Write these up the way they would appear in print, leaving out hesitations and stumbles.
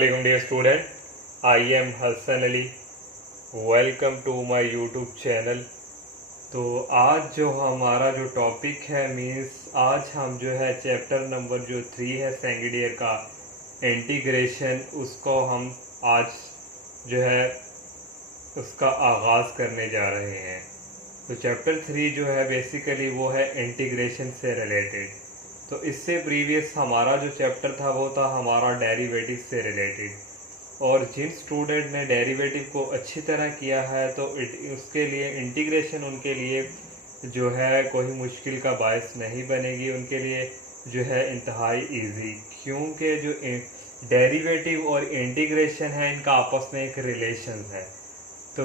Assalamualaikum dear student. I am Hassan Ali. Welcome to my YouTube channel. तो आज जो हमारा जो टॉपिक है आज हम जो है चैप्टर नंबर जो 3 है सेकेंड का इंटीग्रेशन, उसको हम आज जो है उसका आगाज़ करने जा रहे हैं। तो चैप्टर 3 जो है बेसिकली वो है इंटीग्रेशन से रिलेटेड। तो इससे प्रीवियस हमारा जो चैप्टर था वो था हमारा डेरिवेटिव से रिलेटेड, और जिन स्टूडेंट ने डेरिवेटिव को अच्छी तरह किया है तो उसके लिए इंटीग्रेशन उनके लिए जो है कोई मुश्किल का बायस नहीं बनेगी, उनके लिए जो है इंतहाई इजी, क्योंकि जो डेरिवेटिव और इंटीग्रेशन है इनका आपस में एक रिलेशन है। तो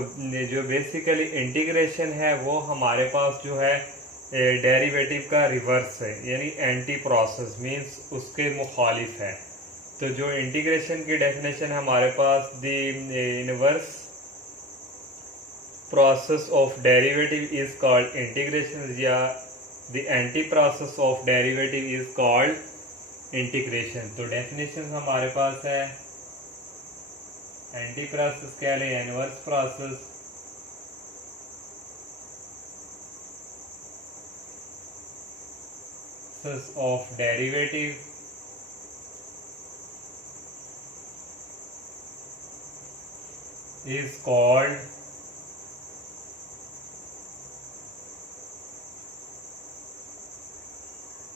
जो बेसिकली इंटीग्रेशन है वो हमारे पास जो है डेरिवेटिव का रिवर्स है, यानी एंटी प्रोसेस, मींस उसके मुखालिफ है। तो जो इंटीग्रेशन की डेफिनेशन हमारे पास the inverse process of derivative is called integration, या the anti process of derivative is called integration. तो डेफिनेशन हमारे पास है एंटी प्रोसेस क्या है, inverse process of derivative is called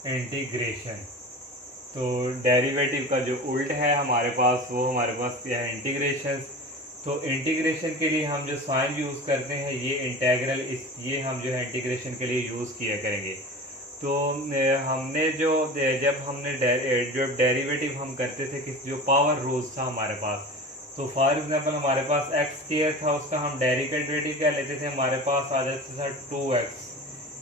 integration. तो डेरिवेटिव का जो उल्ट है हमारे पास वो हमारे पास क्या है, इंटीग्रेशन। तो इंटीग्रेशन के लिए हम जो साइन यूज़ करते हैं ये इंटेग्रल, ये हम जो है इंटीग्रेशन के लिए यूज़ किया करेंगे। तो हमने जब हमने जो डेरिवेटिव हम करते थे जो पावर रूल्स था हमारे पास, तो फॉर एग्जांपल हमारे पास एक्स स्क्वायर था, उसका हम डेरिवेटिव क्या लेते थे, हमारे पास आ जाता था 2x।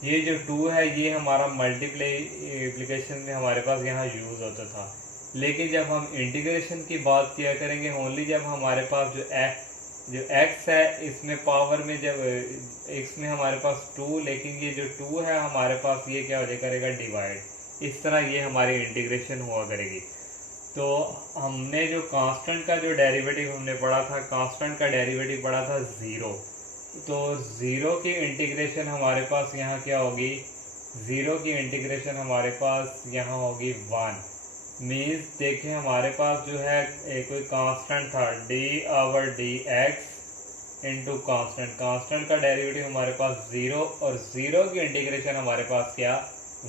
ये जो 2 है ये हमारा मल्टीप्लिकेशन में हमारे पास यहाँ यूज़ होता था। लेकिन जब हम इंटीग्रेशन की बात किया करेंगे ओनली जब हमारे पास जो x है इसमें पावर में जब इसमें हमारे पास 2, लेकिन ये जो 2 है हमारे पास ये क्या हो जाए करेगा, डिवाइड। इस तरह ये हमारी इंटीग्रेशन हुआ करेगी। तो हमने जो कांस्टेंट का जो डेरिवेटिव हमने पढ़ा था, कांस्टेंट का डेरिवेटिव पढ़ा था 0। तो 0 की इंटीग्रेशन हमारे पास यहाँ क्या होगी, 0 की इंटीग्रेशन हमारे पास यहाँ होगी 1। मीन्स देखिए हमारे पास जो है कोई कांस्टेंट था dx इंटू कांस्टेंट, कांस्टेंट का डेरिवेटिव हमारे पास 0, और 0 की इंटीग्रेशन हमारे पास क्या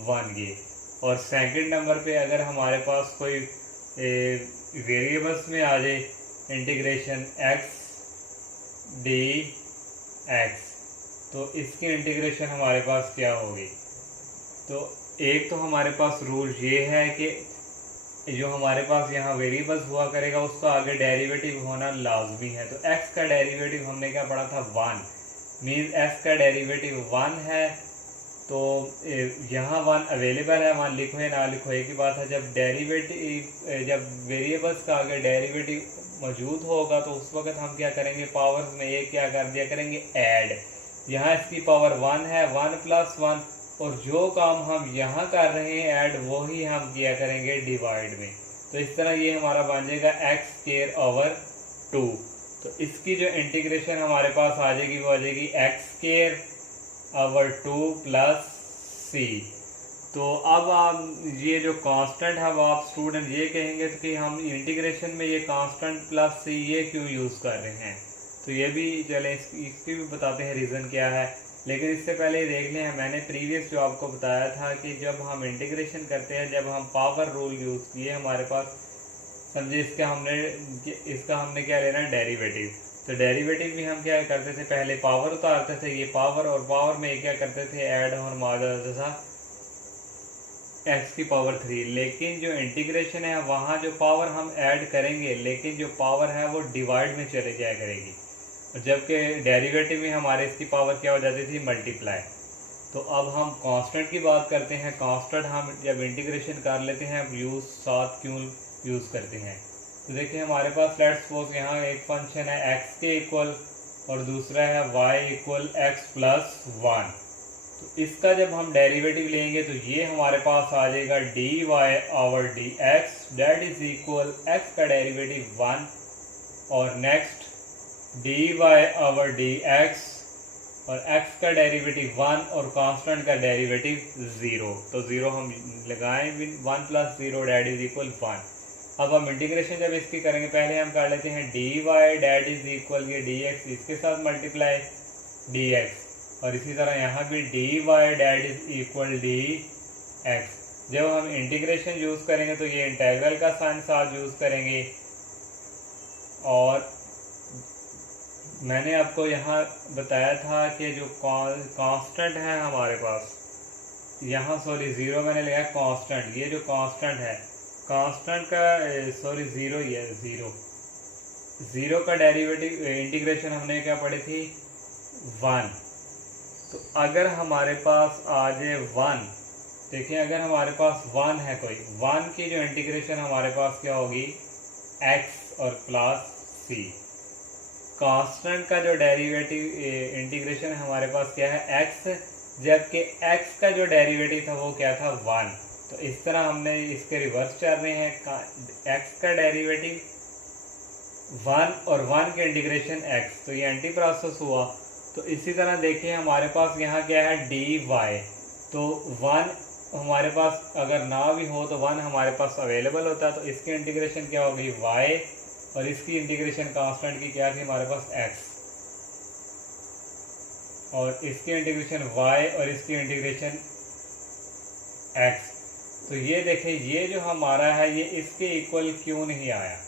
1 की। और सेकंड नंबर पे अगर हमारे पास कोई वेरिएबल्स में आ जाए इंटीग्रेशन x dx, तो इसकी इंटीग्रेशन हमारे पास क्या होगी। तो एक तो हमारे पास रूल ये है कि जो हमारे पास यहाँ वेरिएबल्स हुआ करेगा उसका आगे डेरिवेटिव होना लाजमी है। तो x का डेरिवेटिव हमने क्या पढ़ा था 1, मीन्स x का डेरिवेटिव 1 है। तो यहाँ 1 अवेलेबल है, 1 लिखो या ना लिखो एक ही बात है। जब वेरिएबल्स का आगे डेरिवेटिव मौजूद होगा तो उस वक्त हम क्या करेंगे, पावर्स में एक क्या कर दिया करेंगे, ऐड। यहाँ इसकी पावर 1 है, 1 + 1, और जो काम हम यहाँ कर रहे हैं ऐड वही हम किया करेंगे डिवाइड में। तो इस तरह ये हमारा बन जाएगा x²/2। तो इसकी जो इंटीग्रेशन हमारे पास आ जाएगी वो आ जाएगी x²/2 + c। तो अब आप ये जो कांस्टेंट है वो आप स्टूडेंट ये कहेंगे कि हम इंटीग्रेशन में ये कांस्टेंट प्लस c ये क्यों यूज़ कर रहे हैं। तो ये भी चलें इसकी भी बताते हैं रीज़न क्या है। लेकिन इससे पहले देख लें, मैंने प्रीवियस जो आपको बताया था कि जब हम इंटीग्रेशन करते हैं, जब हम पावर रूल यूज़ किए हमारे पास, समझे इसका हमने क्या लेना है, डेरिवेटिव। तो डेरिवेटिव भी हम क्या करते थे, पहले पावर उतारते थे, ये पावर, और पावर में क्या करते थे ऐड और आ जाता था x⁻3। लेकिन जो इंटीग्रेशन है वहाँ जो पावर हम ऐड करेंगे, लेकिन जो पावर है वो डिवाइड में चले जाया करेगी, जबकि डेरिवेटिव में हमारे इसकी पावर क्या हो जाती थी, मल्टीप्लाई। तो अब हम कांस्टेंट की बात करते हैं। कांस्टेंट हम जब इंटीग्रेशन कर लेते हैं साथ क्यों यूज़ करते हैं। तो देखिए हमारे पास लेट्स सपोज यहाँ एक फंक्शन है x के इक्वल और दूसरा है y = x + 1। तो इसका जब हम डेरिवेटिव लेंगे तो ये हमारे पास आ जाएगा dy over dx, that is equal x का डेरिवेटिव 1 और नेक्स्ट dy ओवर dx और x का डेरिवेटिव 1 और कांस्टेंट का डेरिवेटिव 0। तो 0 हम लगाएं, 1 प्लस 0 डैट इज इक्वल 1। अब हम इंटीग्रेशन जब इसकी करेंगे, पहले हम कर लेते हैं dy डैट इज इक्वल ये dx इसके साथ मल्टीप्लाई dx और इसी तरह यहाँ भी dy that is equal dx। जब हम इंटीग्रेशन यूज़ करेंगे तो ये इंटेग्रल का साइन साथ यूज़ करेंगे। और मैंने आपको यहाँ बताया था कि जो कांस्टेंट है हमारे पास, यहाँ सॉरी 0 मैंने लिया कांस्टेंट, ये जो कांस्टेंट है कांस्टेंट का सॉरी 0 ही है, 0 का डेरिवेटिव इंटीग्रेशन हमने क्या पढ़ी थी 1। तो अगर हमारे पास आ जाए 1, देखिए अगर हमारे पास 1 है कोई 1 की जो इंटीग्रेशन हमारे पास क्या होगी x और प्लस c। कांस्टेंट का जो डेरिवेटिव इंटीग्रेशन हमारे पास क्या है x, जबकि x का जो डेरिवेटिव था वो क्या था 1। तो इस तरह हमने इसके रिवर्स चल रहे हैं, x का डेरिवेटिव 1 और 1 के इंटीग्रेशन x, तो ये एंटी प्रोसेस हुआ। तो इसी तरह देखिए हमारे पास यहाँ क्या है dy, तो 1 हमारे पास अगर ना भी हो तो 1 हमारे पास अवेलेबल होता है, तो इसकी इंटीग्रेशन क्या होगी y और इसकी इंटीग्रेशन कांस्टेंट की क्या थी हमारे पास x और इसकी इंटीग्रेशन y और इसकी इंटीग्रेशन x। तो ये देखें ये जो हमारा है ये इसके इक्वल क्यों नहीं आया,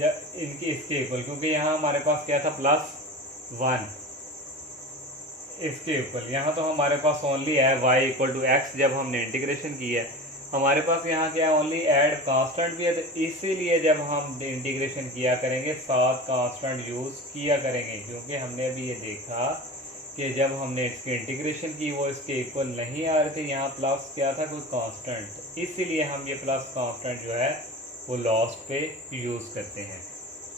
या इनकी इसके इक्वल, क्योंकि यहाँ हमारे पास क्या था प्लस 1 इसके इक्वल। यहाँ तो हमारे पास ओनली है y इक्वल टू एक्स, जब हमने इंटीग्रेशन की है हमारे पास यहाँ क्या है ओनली ऐड कांस्टेंट भी है, तो इसीलिए जब हम इंटीग्रेशन किया करेंगे साथ कांस्टेंट यूज़ किया करेंगे, क्योंकि हमने अभी ये देखा कि जब हमने इसकी इंटीग्रेशन की वो इसके इक्वल नहीं आ रहे थे, यहाँ प्लस क्या था कोई कांस्टेंट, इसीलिए हम ये प्लस कांस्टेंट जो है वो लास्ट पे यूज़ करते हैं।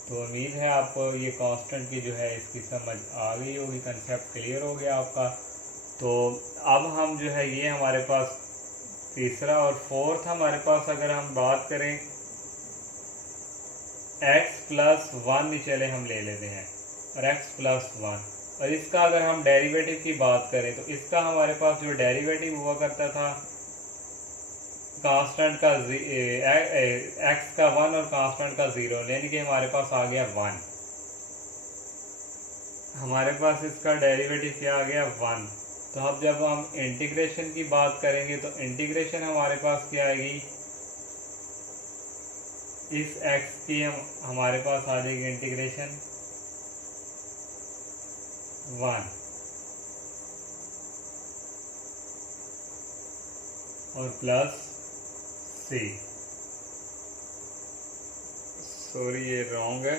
तो उम्मीद है आपको ये कांस्टेंट की जो है इसकी समझ आ गई होगी, कंसेप्ट क्लियर हो गया आपका। तो अब हम जो है ये हमारे पास तीसरा और फोर्थ हमारे पास अगर हम बात करें x प्लस 1 चले हम ले लेते हैं और x प्लस 1, और इसका अगर हम डेरिवेटिव की बात करें तो इसका हमारे पास जो डेरिवेटिव हुआ करता था कांस्टेंट का x का 1 और कांस्टेंट का 0, यानी कि हमारे पास आ गया 1, हमारे पास इसका डेरिवेटिव क्या आ गया 1। तो अब जब हम इंटीग्रेशन की बात करेंगे तो इंटीग्रेशन हमारे पास क्या आएगी, इस x की हमारे पास आ जाएगी इंटीग्रेशन 1 और प्लस c, सॉरी ये रॉन्ग है,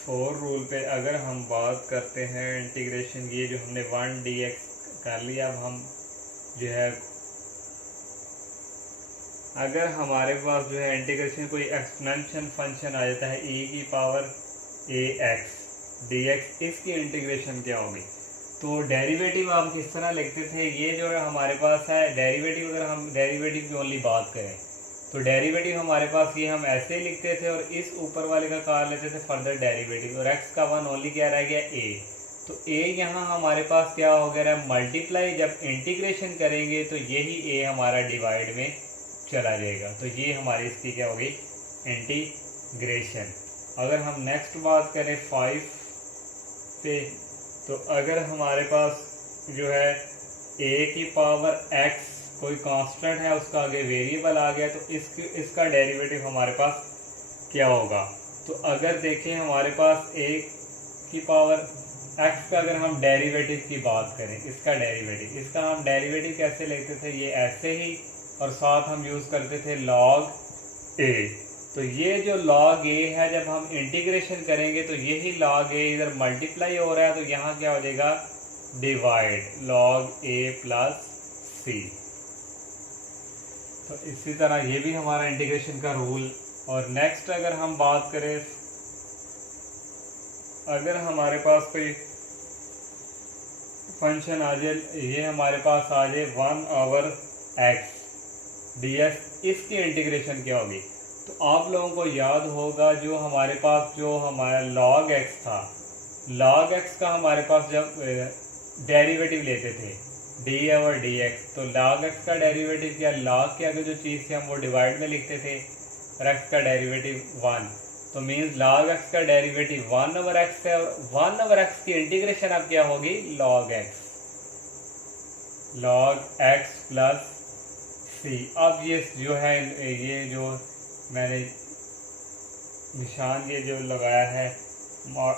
फोर रूल पे अगर हम बात करते हैं इंटीग्रेशन, ये जो हमने 1 dx कर लिया, अब हम जो है अगर हमारे पास जो है इंटीग्रेशन कोई एक्सपोनेंशियल फंक्शन आ जाता है e की पावर ax dx, इसकी इंटीग्रेशन क्या होगी। तो डेरिवेटिव हम किस तरह लिखते थे, ये जो है हमारे पास है डेरिवेटिव, अगर हम डेरिवेटिव की ओनली बात करें तो डेरिवेटिव हमारे पास ये हम ऐसे ही लिखते थे और इस ऊपर वाले का कार लेते थे फर्दर डेरिवेटिव, और x का 1 ओनली क्या रह गया a। तो a यहाँ हमारे पास क्या हो गया मल्टीप्लाई, जब इंटीग्रेशन करेंगे तो यही a हमारा डिवाइड में चला जाएगा, तो ये हमारी इसकी क्या होगी इंटीग्रेशन। अगर हम नेक्स्ट बात करें 5 पे, तो अगर हमारे पास जो है a की पावर x कोई कांस्टेंट है उसका आगे वेरिएबल आ गया, तो इसका डेरिवेटिव हमारे पास क्या होगा। तो अगर देखें हमारे पास a की पावर x का अगर हम डेरिवेटिव की बात करें, इसका हम डेरिवेटिव कैसे लेते थे, ये ऐसे ही, और साथ हम यूज़ करते थे log a। तो ये जो log a है जब हम इंटीग्रेशन करेंगे तो यही log a इधर मल्टीप्लाई हो रहा है, तो यहाँ क्या हो जाएगा divide log a plus c। तो इसी तरह ये भी हमारा इंटीग्रेशन का रूल। और नेक्स्ट अगर हम बात करें अगर हमारे पास कोई फंक्शन आ जाए, ये हमारे पास आ जाए 1/x dx, इसकी इंटीग्रेशन क्या होगी? तो आप लोगों को याद होगा जो हमारे पास जो हमारा log x था, log x का हमारे पास जब डेरिवेटिव लेते थे dy/dx, तो log x का डेरिवेटिव क्या, log के आगे जो चीज़ थी हम वो डिवाइड में लिखते थे और x का डेरिवेटिव 1, तो मीन्स log x का डेरिवेटिव 1/x है और 1/x की इंटीग्रेशन अब क्या होगी, log x प्लस c। अब ये जो है, ये जो मैंने निशान ये जो लगाया है मॉड,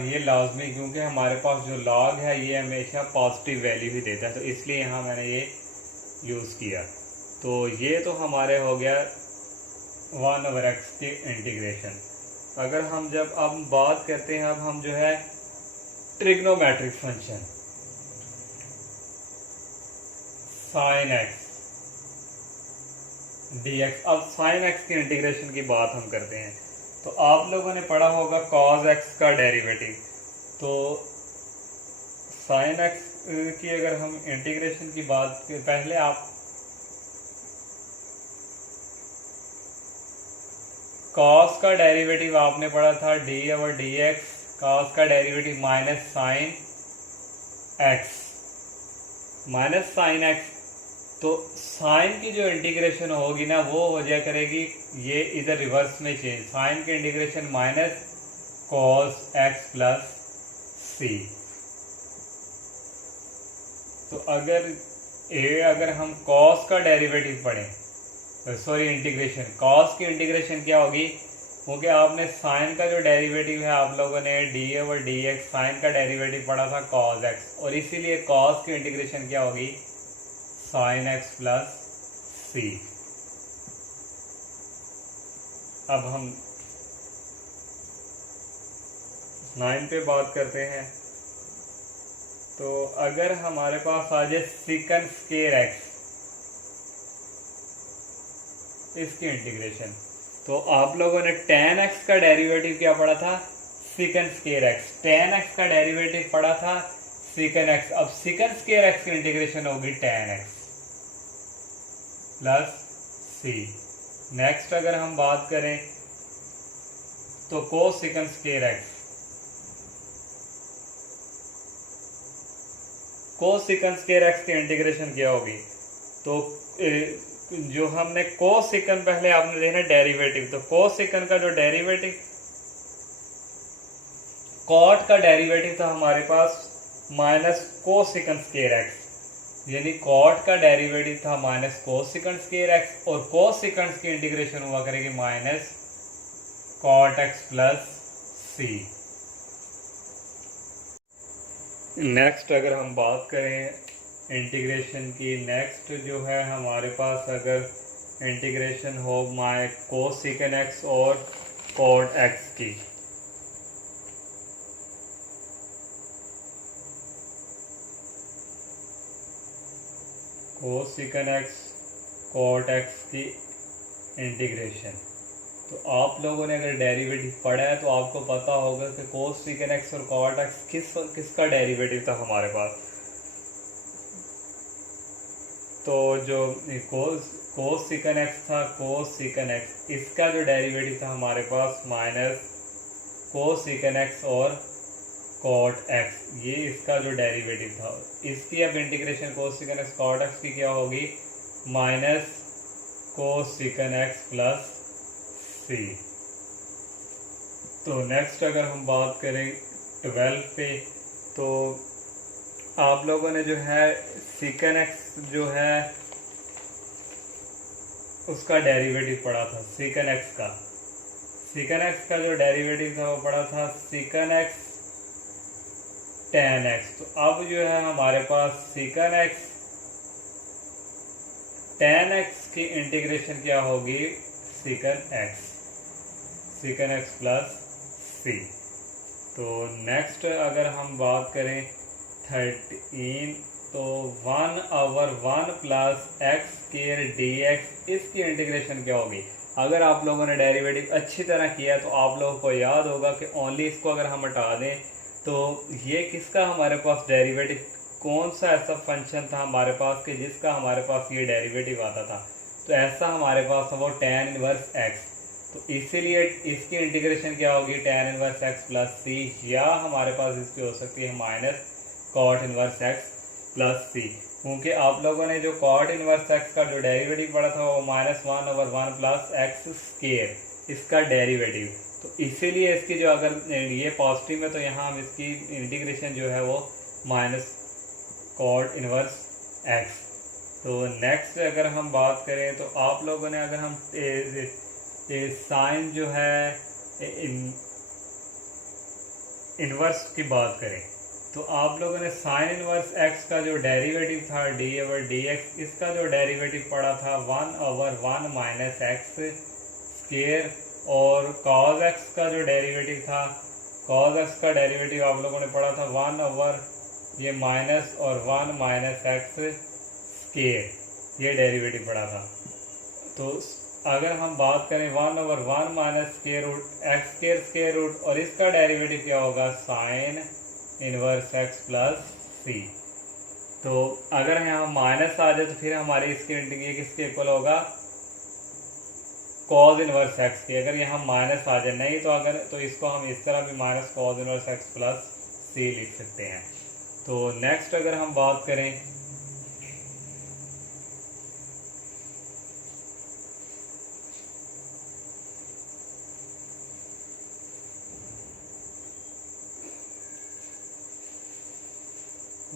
ये लाजमी, क्योंकि हमारे पास जो log है ये हमेशा पॉजिटिव वैल्यू ही देता है, तो इसलिए यहाँ मैंने ये यूज़ किया। तो ये तो हमारे हो गया 1/x की इंटीग्रेशन। अगर हम जब अब बात करते हैं, अब हम जो है trigonometric function sin x dx, अब sin x की इंटीग्रेशन की बात हम करते हैं। तो आप लोगों ने पढ़ा होगा cos x का डेरिवेटिव, तो sin x की अगर हम इंटीग्रेशन की बात, पहले आप cos का डेरिवेटिव आपने पढ़ा था dy/dx, cos का डेरिवेटिव माइनस sin x, तो साइन की जो इंटीग्रेशन होगी ना वो हो जाया करेगी, ये इधर रिवर्स में चेंज, साइन की integration minus cos x plus c। तो अगर हम cos का डेरिवेटिव पढ़ें, सॉरी इंटीग्रेशन, cos की इंटीग्रेशन क्या होगी, क्योंकि आपने साइन का जो डेरिवेटिव है, आप लोगों ने dy/dx साइन का डेरिवेटिव पढ़ा था cos x, और इसीलिए cos की इंटीग्रेशन क्या होगी, sin x प्लस c। अब हम 9 पे बात करते हैं। तो अगर हमारे पास आ जाए secant स्क्वायर x, इसकी इंटीग्रेशन, तो आप लोगों ने tan x का डेरिवेटिव क्या पढ़ा था, secant square x, tan x का डेरिवेटिव पढ़ा था secant x। अब secant स्क्वायर x की इंटीग्रेशन होगी tan x plus c। Next अगर हम बात करें तो cosecant square x, cosecant square x की इंटीग्रेशन क्या होगी, तो जो हमने कोसेकंड पहले आपने देखना डेरिवेटिव, तो कोसेकंड का जो डेरिवेटिव, कॉट का डेरिवेटिव था हमारे पास माइनस कोसेकंड स्क्वायर x, यानी कॉट का डेरिवेटिव था माइनस कोसेकंड स्क्वायर x, और कोसेकंड की इंटीग्रेशन हुआ करेगी minus cot x plus c। Next अगर हम बात करें इंटीग्रेशन की, नेक्स्ट जो है हमारे पास अगर इंटीग्रेशन हो कोसेकंड x और कॉट x की, कोसेकंड x कॉट x की इंटीग्रेशन, तो आप लोगों ने अगर डेरिवेटिव पढ़ा है तो आपको पता होगा कि कोसेकंड x और कॉट x किसका डेरिवेटिव था हमारे पास। तो जो कोसेकंड x था, कोसेकंड x, इसका जो डेरिवेटिव था हमारे पास माइनस कोसेकंड x और कॉट x, ये इसका जो डेरिवेटिव था, इसकी अब integration cosecant x cot x की क्या होगी, minus cosecant x plus c। तो नेक्स्ट अगर हम बात करें 12 पे, तो आप लोगों ने जो है सेकंड x जो है उसका डेरिवेटिव पढ़ा था, सेकंड x का जो डेरिवेटिव था वो पढ़ा था सेकंड x tan x। तो अब जो है हमारे पास सेकंड x tan x की इंटीग्रेशन क्या होगी, सेकंड x प्लस c। तो नेक्स्ट अगर हम बात करें 13, तो 1/1 प्लस x स्क्वायर dx, इसकी इंटीग्रेशन क्या होगी। अगर आप लोगों ने डेरिवेटिव अच्छी तरह किया तो आप लोगों को याद होगा कि ओनली इसको अगर हम हटा दें तो ये किसका हमारे पास डेरिवेटिव, कौन सा ऐसा फंक्शन था हमारे पास कि जिसका हमारे पास ये डेरिवेटिव आता था। तो ऐसा हमारे पास था वो tan इनवर्स x। तो इसीलिए इसकी इंटीग्रेशन क्या होगी, tan inverse x plus C, या हमारे पास इसकी हो सकती है minus cot inverse x plus C, क्योंकि आप लोगों ने जो cot इनवर्स x का जो डेरिवेटिव पढ़ा था वो -1/1 प्लस एक्स स्केयर इसका डेरिवेटिव। तो इसीलिए इसकी जो अगर ये पॉजिटिव है तो यहाँ हम इसकी इंटीग्रेशन जो है वो माइनस cot इनवर्स x। तो नेक्स्ट अगर हम बात करें तो आप लोगों ने अगर हम साइन जो है इनवर्स की बात करें तो आप लोगों ने साइन इनवर्स x का जो डेरिवेटिव था d/dx, इसका जो डेरिवेटिव पड़ा था 1/1 माइनस एक्स स्केयर, और cos x का जो डेरिवेटिव था, cos x का डेरिवेटिव आप लोगों ने पढ़ा था 1/, ये माइनस और 1 माइनस एक्स स्केयर, ये डेरिवेटिव पड़ा था। तो अगर हम बात करें 1/1 minus square root x square root, और इसका डेरिवेटिव क्या होगा, sine inverse x plus c. तो अगर यहाँ माइनस आ जाए तो फिर हमारी इसकी ये किसके इक्वल होगा, कॉज इनवर्स एक्स की। अगर यहाँ माइनस आ जाए, नहीं तो अगर तो इसको हम इस तरह भी minus cos inverse x plus C लिख सकते हैं। तो नेक्स्ट अगर हम बात करें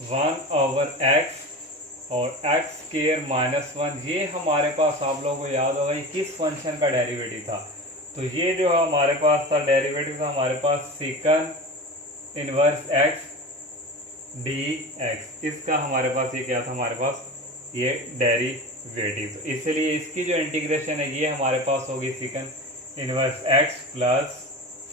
1/x और x स्केयर -1, ये हमारे पास आप लोगों को याद होगा ये किस फंक्शन का डेरिवेटिव था। तो ये जो हमारे पास था डेरिवेटिव था हमारे पास सेकंड इनवर्स x dx, इसका हमारे पास ये क्या था, हमारे पास ये डेरिवेटिव। तो इसलिए इसकी जो इंटीग्रेशन है ये हमारे पास होगी second inverse x plus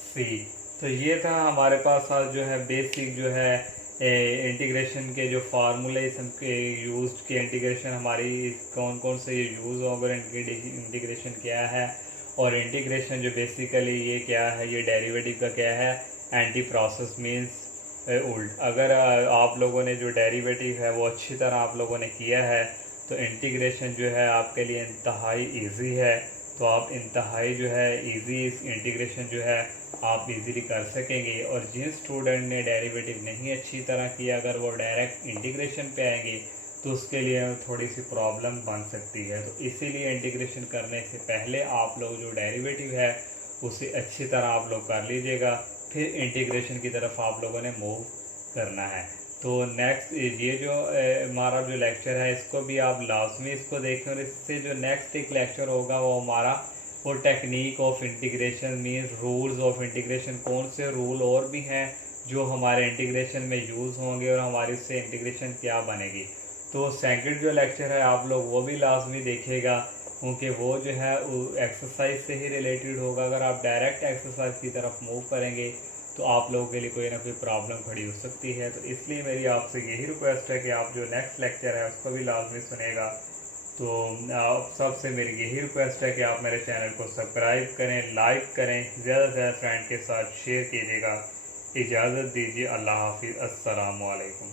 c. तो ये था हमारे पास जो है बेसिक जो है इंटीग्रेशन के जो फार्मूले के यूज के इंटीग्रेशन हमारी कौन कौन से ये यूज़ होगा, इंटीग्रेशन क्या है, और इंटीग्रेशन जो बेसिकली ये क्या है, ये डेरिवेटिव का क्या है, एंटी प्रोसेस मीन्स उल्ट। अगर आप लोगों ने जो डेरिवेटिव है वो अच्छी तरह आप लोगों ने किया है तो इंटीग्रेशन जो है आपके लिए इंतहाई इजी है। तो आप इंतहाई जो है इजी इस इंटीग्रेशन जो है आप इजीली कर सकेंगे। और जिन स्टूडेंट ने डेरिवेटिव नहीं अच्छी तरह किया, अगर वो डायरेक्ट इंटीग्रेशन पे आएंगे तो उसके लिए थोड़ी सी प्रॉब्लम बन सकती है। तो इसीलिए इंटीग्रेशन करने से पहले आप लोग जो डेरिवेटिव है उसे अच्छी तरह आप लोग कर लीजिएगा, फिर इंटीग्रेशन की तरफ आप लोगों ने मूव करना है। तो नेक्स्ट ये जो हमारा जो लेक्चर है इसको भी आप लाजमी इसको देखें, और इससे जो नेक्स्ट एक लेक्चर होगा वो हमारा वो technique of integration means rules of integration, कौन से रूल और भी हैं जो हमारे इंटीग्रेशन में यूज़ होंगे और हमारी इससे इंटीग्रेशन क्या बनेगी। तो सेकंड जो लेक्चर है आप लोग वो भी लाजमी देखिएगा, क्योंकि वो जो है एक्सरसाइज से ही रिलेटेड होगा। अगर आप डायरेक्ट एक्सरसाइज की तरफ मूव करेंगे तो आप लोगों के लिए कोई ना कोई प्रॉब्लम खड़ी हो सकती है। तो इसलिए मेरी आपसे यही रिक्वेस्ट है कि आप जो नेक्स्ट लेक्चर है उसको भी लाजमी सुनेगा। तो आप सबसे मेरी यही रिक्वेस्ट है कि आप मेरे चैनल को सब्सक्राइब करें, लाइक करें, ज़्यादा से ज़्यादा फ्रेंड के साथ शेयर कीजिएगा। इजाज़त दीजिए, अल्लाह हाफिज़, अस्सलामु अलैकुम।